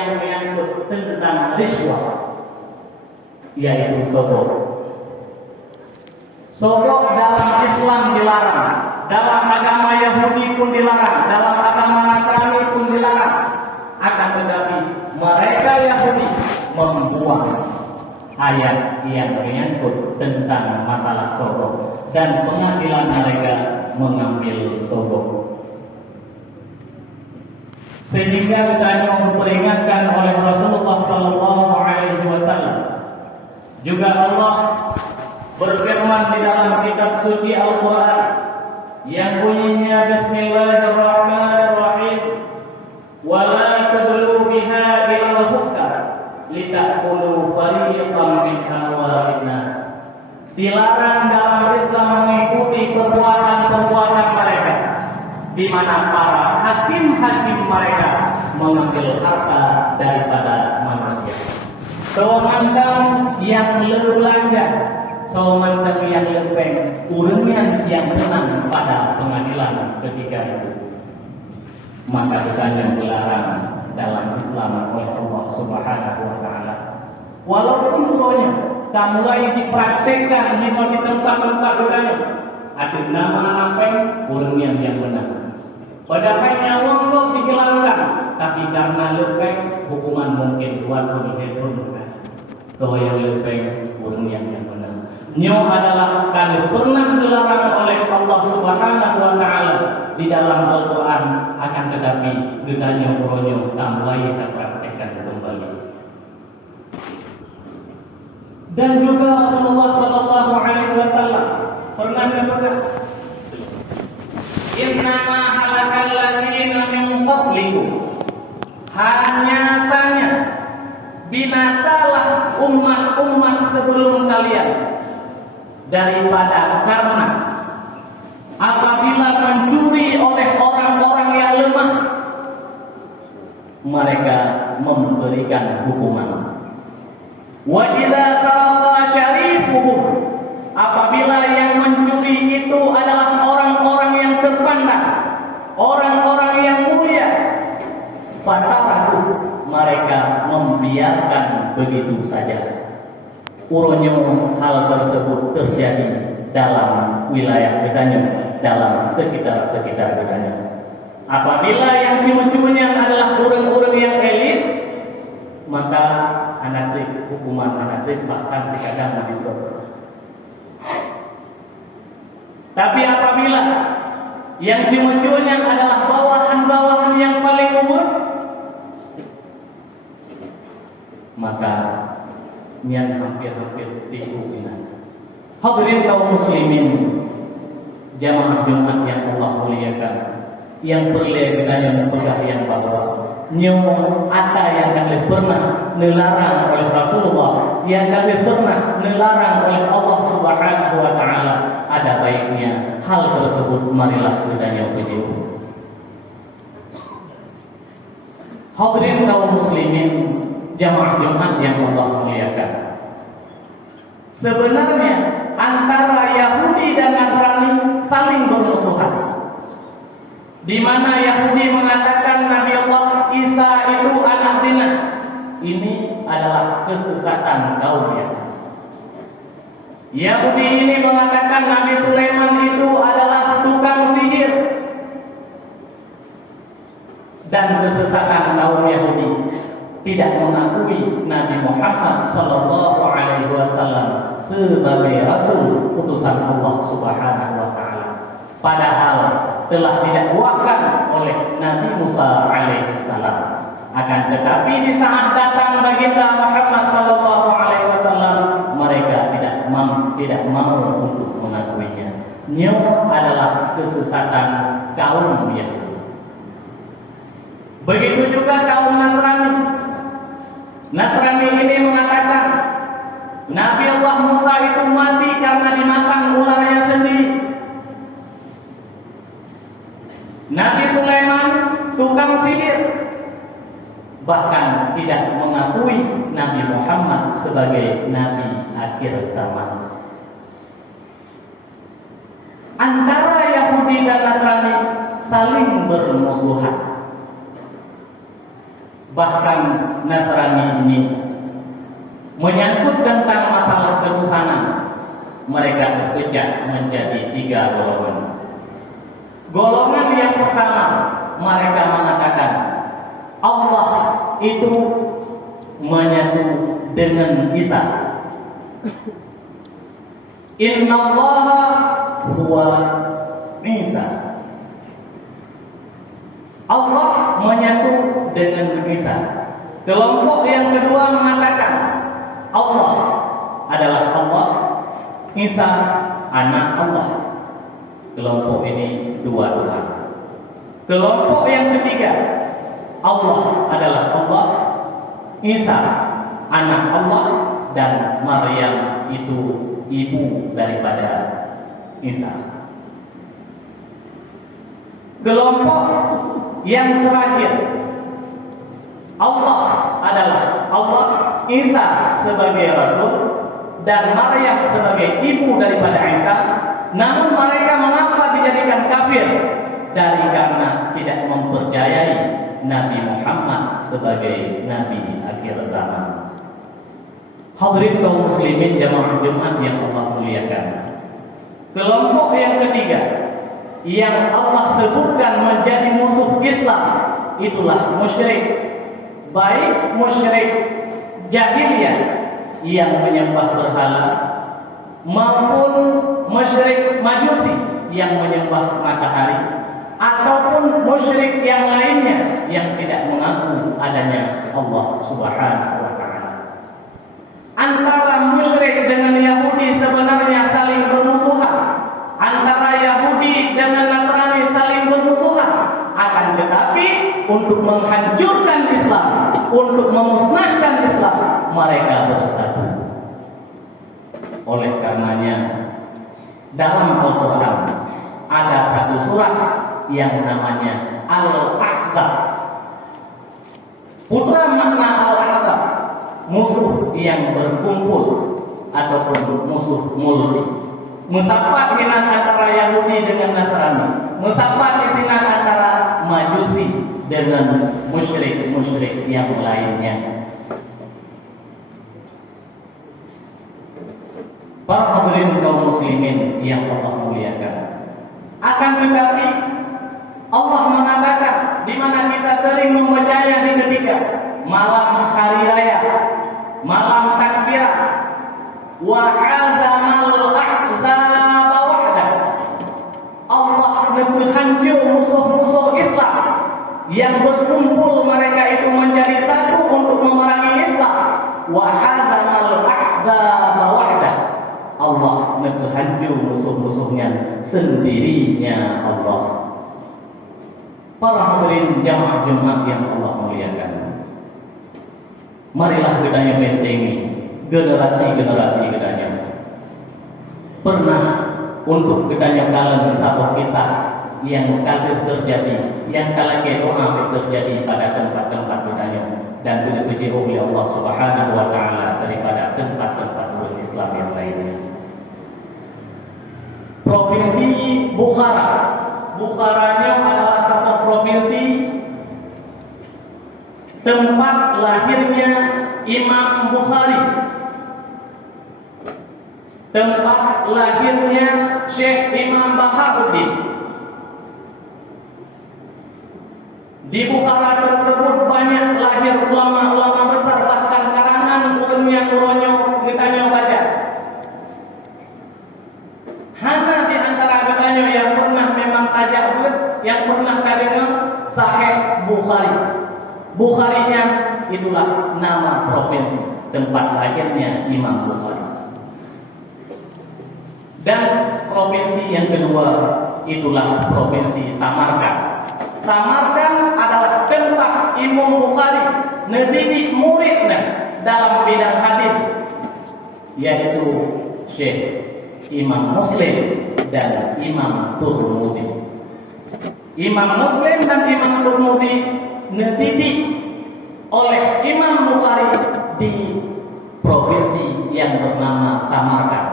yang menyangkut tentang riswah, yaitu sogok. Sogok dalam Islam dilarang, dalam agama Yahudi pun dilarang, dalam agama Nasrani pun dilarang. Akan tetapi mereka Yahudi membuang ayat yang menyangkut tentang masalah sogok, dan pengadilan mereka mengambil sogok. Sehingga kita memperingatkan oleh Rasulullah Sallallahu Alaihi Wasallam. Juga Allah berfirman di dalam kitab suci Al-Quran yang bunyinya Bismillahirrahmanirrahim, wala tadlu biha ilal hukam litakulu fariqam min amwalin nas. Dilarang dalam Islam mengikuti perbuatan-perbuatan mereka, di mana para hakim-hakim mereka mengambil harta daripada manusia. Semantang yang lebelanja, semantang yang lepeng, urangnya yang menang pada pengadilan ketika itu. Maka bukannya dilarang dalam Islam oleh Allah Subhanahu wa Ta'ala. Walaupun pokoknya mulai dipraktekkan di tempat-tempat bukannya ada nama apa urangnya yang menang. Padahal nyawa kok dihilangkan, tapi karena lepeng hukuman mungkin 20 tahun. So yang lepeng urangnya yang menang. Nyo adalah kalau pernah dilarang oleh Allah Subhanahu wa Ta'ala di dalam Al-Quran, akan tetapi dengannya uronyo mulai terpraktekkan kembali. Dan juga Rasulullah Sallallahu Alaihi Wasallam pernah berkata, innama halakal ladzina min qablikum, hanya saja binasalah umat-umat sebelum kalian daripada karena apabila mencuri oleh orang-orang yang lemah, mereka memberikan hukuman. Wa idza saraqa syarifuhum, apabila yang mencuri itu adalah orang-orang yang terpandang, orang-orang yang mulia, fataraku, mereka membiarkan begitu saja. Uronyo hal tersebut terjadi dalam wilayah kitanya, dalam sekitar kitanya. Apabila yang cuma-cumanya adalah orang-orang yang elit, maka anarkis, hukuman anarkis bahkan dikadang begitu. Tapi apabila yang cuma-cumanya adalah bawahan-bawahan yang paling umur, maka yang hampir-hampir dihukum. Hadirin kaum muslimin, jamaah Jumat yang Allah muliakan, yang berlian yang bahwa nyo ada yang kali pernah dilarang oleh Rasulullah, yang kali pernah dilarang oleh Allah Subhanahu wa Ta'ala, ada baiknya hal tersebut marilah kita jauhi. Hadirin kaum muslimin, jamaah Jumat yang Allah muliakan, sebenarnya antara Yahudi dan Nasrani saling bermusuhan, di mana Yahudi mengatakan Nabi Allah Isa itu anak zina. Ini adalah kesesatan kaum Yahudi. Yahudi ini mengatakan Nabi Sulaiman itu adalah tukang sihir, dan kesesatan kaum Yahudi tidak mengakui Nabi Muhammad Sallallahu Alaihi Wasallam sebagai Rasul utusan Allah Subhanahu Wa Taala. Padahal telah didakwakan oleh Nabi Musa Alaihi Salam. Akan tetapi di saat datang baginda Muhammad Sallallahu Alaihi Wasallam, mereka tidak mau untuk mengakuinya. Ini adalah kesesatan kaum Yahudi. Begitu juga kaum Nasrani. Nasrani ini mengatakan Nabi Allah Musa itu mati karena dimakan ularnya sendiri. Nabi Sulaiman tukang sihir, bahkan tidak mengakui Nabi Muhammad sebagai Nabi akhir zaman. Antara Yahudi dan Nasrani saling bermusuhan. bahkan Nasrani ini menyangkut tentang masalah ketuhanan, mereka terpecah menjadi 3 golongan. Golongan yang pertama, mereka mengatakan Allah itu menyatu dengan Isa. Innallaha huwa Isa. Allah menyatu dengan Isa. Kelompok yang kedua mengatakan Allah adalah Allah, Isa anak Allah. Kelompok ini 2 Tuhan. Kelompok yang ketiga, Allah adalah Allah, Isa anak Allah, dan Maryam itu ibu daripada Isa. Kelompok yang terakhir, Allah adalah Allah, Isa sebagai Rasul, dan Maryam sebagai ibu daripada Isa. Namun mereka mengapa dijadikan kafir? Dari karena tidak mempercayai Nabi Muhammad sebagai Nabi akhir zaman. Hadirin kaum muslimin jamaah Jumat yang Allah muliakan. Kelompok yang ketiga yang Allah sebutkan menjadi musuh Islam, itulah musyrik. Baik musyrik jahiliyah yang menyembah berhala maupun musyrik majusi yang menyembah matahari, ataupun musyrik yang lainnya yang tidak mengaku adanya Allah Subhanahu wa taala. Antara musyrik dengan Yahudi sebenarnya saling bermusuhan. Antara Yahudi dengan Nasrani saling bermusuhan. Akan tetapi untuk menghancurkan Islam, untuk memusnahkan Islam, mereka bersatu. Oleh karenanya dalam Al-Quran ada satu surat yang namanya Al-Ahzab. Putra makna Al-Ahzab, musuh yang berkumpul ataupun musuh multi. Musafat kinan antara Yahudi dengan Nasrani, musafat kisinan antara Majusi dengan musyrik-musyrik yang lainnya. Para hadirin kaum muslimin yang Allah muliakan. Akan tetapi Allah mengatakan di mana kita sering membacanya di ketika malam hari raya, malam takbiran, wa hazamal ahzaba wahda. Allah menghancur musuh-musuh Islam yang berkumpul, mereka itu menjadi satu untuk memerangi Islam. Wa hazamal ahzaba wahda. Allah menghancur musuh-musuhnya sendirinya Allah. Para hadirin jamaah Jumat yang Allah muliakan, marilah kita bentengi generasi-generasi kita. Pernah untuk kita kalian satu kisah yang kali terjadi, yang kali doa terjadi pada tempat-tempat kita dan dipuji oleh Allah Subhanahu wa taala daripada tempat-tempat Islam yang lainnya. Provinsi Bukhara. Bukharanya adalah satu provinsi tempat lahirnya Imam Bukhari, tempat lahirnya Syekh Imam Baharuddin. Di Bukhara tersebut banyak lahir ulama-ulama besar, bahkan karangan urunnya kita baca. Hanya di antara katanya yang pernah memang tajak, yang pernah karenga Sahih Bukhari. Bukharinya itulah nama provinsi tempat lahirnya Imam Bukhari. Dan provinsi yang kedua itulah provinsi Samarkand. Samarkand adalah tempat Imam Bukhari mendidik muridnya dalam bidang hadis, yaitu Syekh Imam Muslim dan Imam Tirmidzi. Imam Muslim dan Imam Tirmidzi mendidik oleh Imam Bukhari di provinsi yang bernama Samarkand.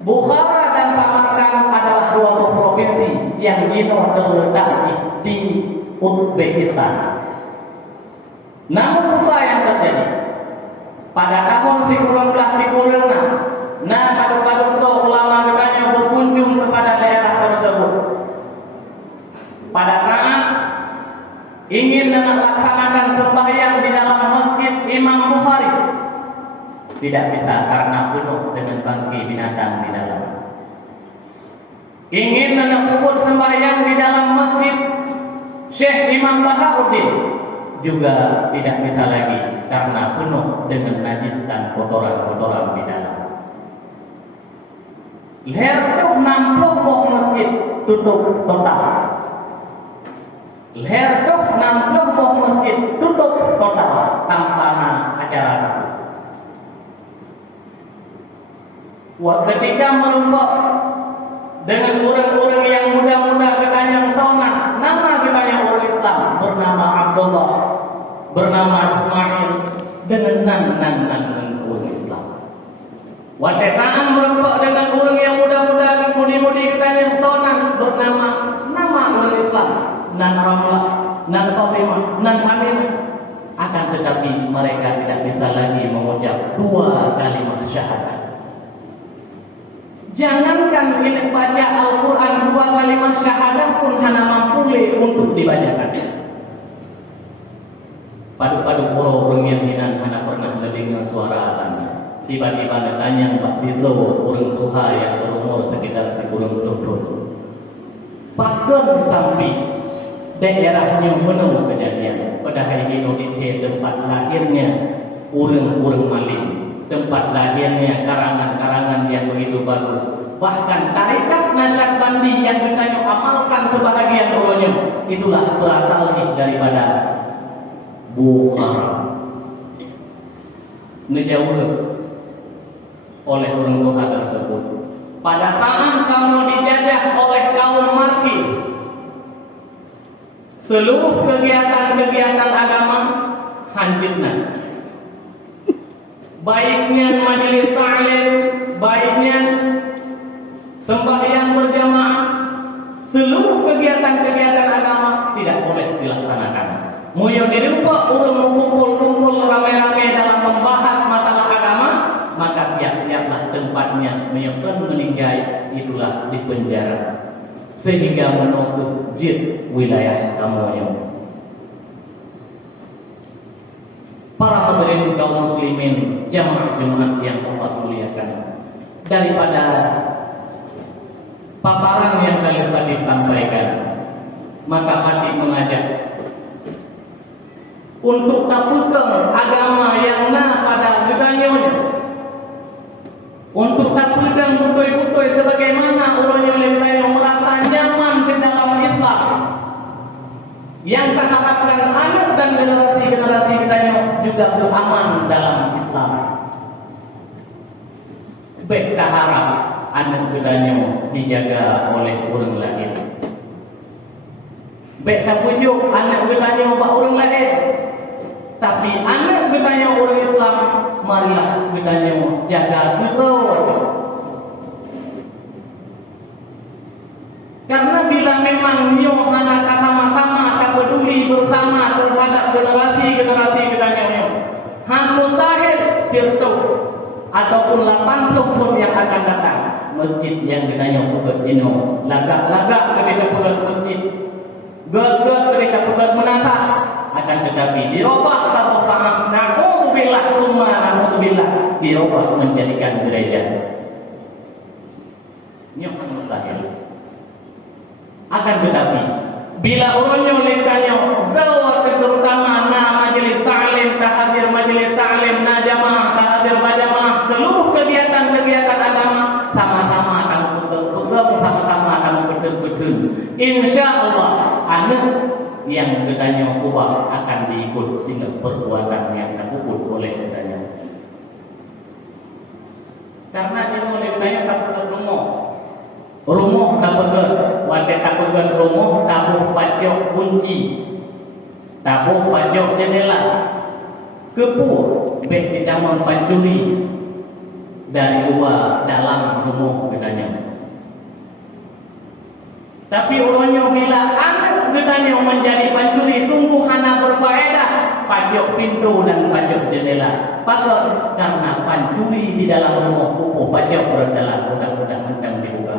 Bukhara dan Samarkand adalah dua provinsi yang terletak di Uzbekistan. Namun apa yang terjadi? Pada tahun 1996, nah kadang-kadang ulama katanya berkunjung kepada daerah tersebut. Pada saat ingin melaksanakan sembahyang di dalam masjid Imam Bukhari, tidak bisa karena penuh dengan bangkai binatang di dalam. Ingin menekuk sembahyang di dalam masjid Syekh Imam Bahauddin, juga tidak bisa lagi karena penuh dengan najis dan kotoran-kotoran di dalam. Leher tu 60 masjid tutup total. Leher tu 60 masjid tutup total tanpa acara satu. Ketika merumpok dengan orang-orang yang muda-muda katanya sonat, nama katanya orang Islam bernama Abdullah, bernama Ismail, dengan nan orang Islam. Wadesaan merumpok dengan orang yang muda-muda, mudi-mudi katanya sonat nama orang Islam, nan Ramlah, nan Fatimah, nan Hamid. Akan tetapi mereka tidak bisa lagi mengucap dua kalimat syahadat. Jangankan ini baca Al-Quran dua kalimat syahadat pun hanya mampu untuk dibacakan. Padu-padu poro orang yang hanya pernah mendengar suara azan. Tiba-tiba datanya Pak Sito, orang tua yang berumur sekitar 10 tahun. Pakai samping daerahnya penuh kejadian. Pada hari ini di tempat lahirnya orang-orang maling, tempat lahirnya karangan-karangan yang begitu bagus. Bahkan tarikat Nasyadbandi yang kita amalkan sebahagian orangnya, itulah berasal daripada Bukhara. Dijauh oleh orang tua tersebut. Pada saat kamu dijajah oleh kaum Markis, seluruh kegiatan-kegiatan agama hancurkan. Baiknya majelis ta'lim, baiknya sembahyang berjamaah, seluruh kegiatan-kegiatan agama tidak boleh dilaksanakan. Muyo dirumpak urung kumpul-kumpul ramai-ramai dalam membahas masalah agama, maka siap-siaplah tempatnya menyebut meninggal, itulah di penjara, sehingga menutup jid wilayah kamu yang. Para hadirin kaum muslimin, jamaah-jamaah yang Allah muliakan, daripada paparan yang kalian tadi sampaikan, maka hati mengajak untuk takutan agama yang pada gedanya, untuk takutan betul-betul sebagaimana orang yang merasa nyaman di dalam Islam, yang terharapkan anak dan generasi kita juga beraman dalam Islam. Baik harap anak kitanya dijaga oleh orang lain. Baik pujuk anak kitanya orang lain. Tapi anak kitanya orang Islam, marilah kitanya jaga betul. Karena bila memang anak sama-sama tak peduli bersama terhadap generasi kitanya, mustahil sirtu ataupun 80 pun yang akan datang masjid yang kitanya pegat ino, lagak-lagak ketika pegat masjid, gel-gel ketika pegat menasah, akan tetapi dirubah satu sama na'udzubillah summa na'udzubillah, dirubah menjadikan gereja. Ini akan mustahil. Akan tetapi bila orangnya lintanya gawat, terutama majelis ta'lim, hadir majelis ta'lim, jamaah, hadir berjamaah, seluruh kegiatan-kegiatan agama sama-sama akan betul-betul, sama-sama akan betul-betul. Insya Allah anak yang katanya ubah akan diikut, sehingga perbuatan yang diikut oleh katanya. Karena dia oleh katanya tak berumur. Rumah tak pegat, waktu tak pegat rumah, tabuh pajak kunci, tabuh pajak jendela, kepur, baik tidak mencuri dari luar dalam rumah katanya. Tapi ulunyo bila anak gedanyo menjadi pencuri sungguh hana berfaedah, pajok pintu dan pajok jendela. Pagar karena pencuri di dalam rumah kupu pajok berdalam mudah-mudahan macam dibuka.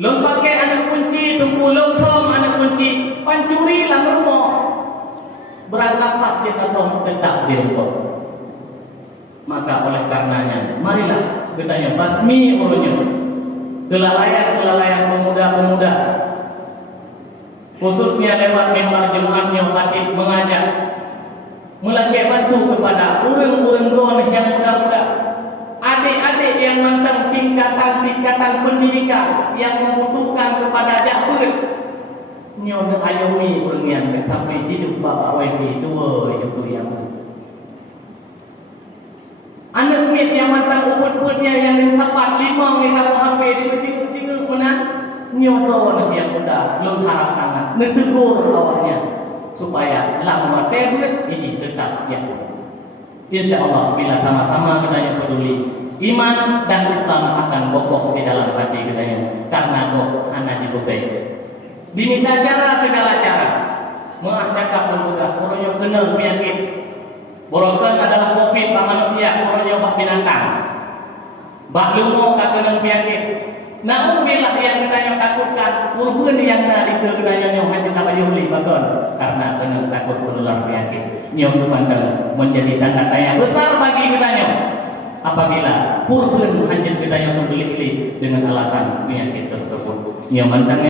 Lom pakai anak kunci, tumpu longsong anak kunci, pencuri lah rumah. Berangkat kita tong tetap di rumah. Maka oleh karenanya, marilah gedanyo basmi ulunyo. Kelalaian pemuda-pemuda, khususnya lewat mimbar Jumatnya khatib mengajak, melajak bantu kepada urang-urang yang muda-muda, adik-adik yang macam tingkatan pendidikan yang membutuhkan kepada jabut, nyonya ayomi urang yang tetapi hidup bapak wifi tua itu yang anak mit yang mantan uput-uputnya yang mencapat 5 mereka HP di berjingu-jingu mana nyoto anak yang muda belum harap sangat netegur awalnya supaya lama duit ini tetap ya. Insya Allah bila sama-sama kita yang peduli iman dan Islam akan kokoh di dalam hati kita karena kok anak dibukai diminta segala cara mengacakap berbuka orang kena penyakit. Borokan adalah COVID pak manusia, koronyo pak binatang. Bak lumo kena penyakit. Namun bila yang kita takutkan, urun yang nak dikenakan yang hanya tak boleh beli bakon karena kena takut menular penyakit. Nyom pandang menjadi tanda tanya besar bagi kita apabila purun hanya kita yang sembelih dengan alasan penyakit tersebut. Nyom pandang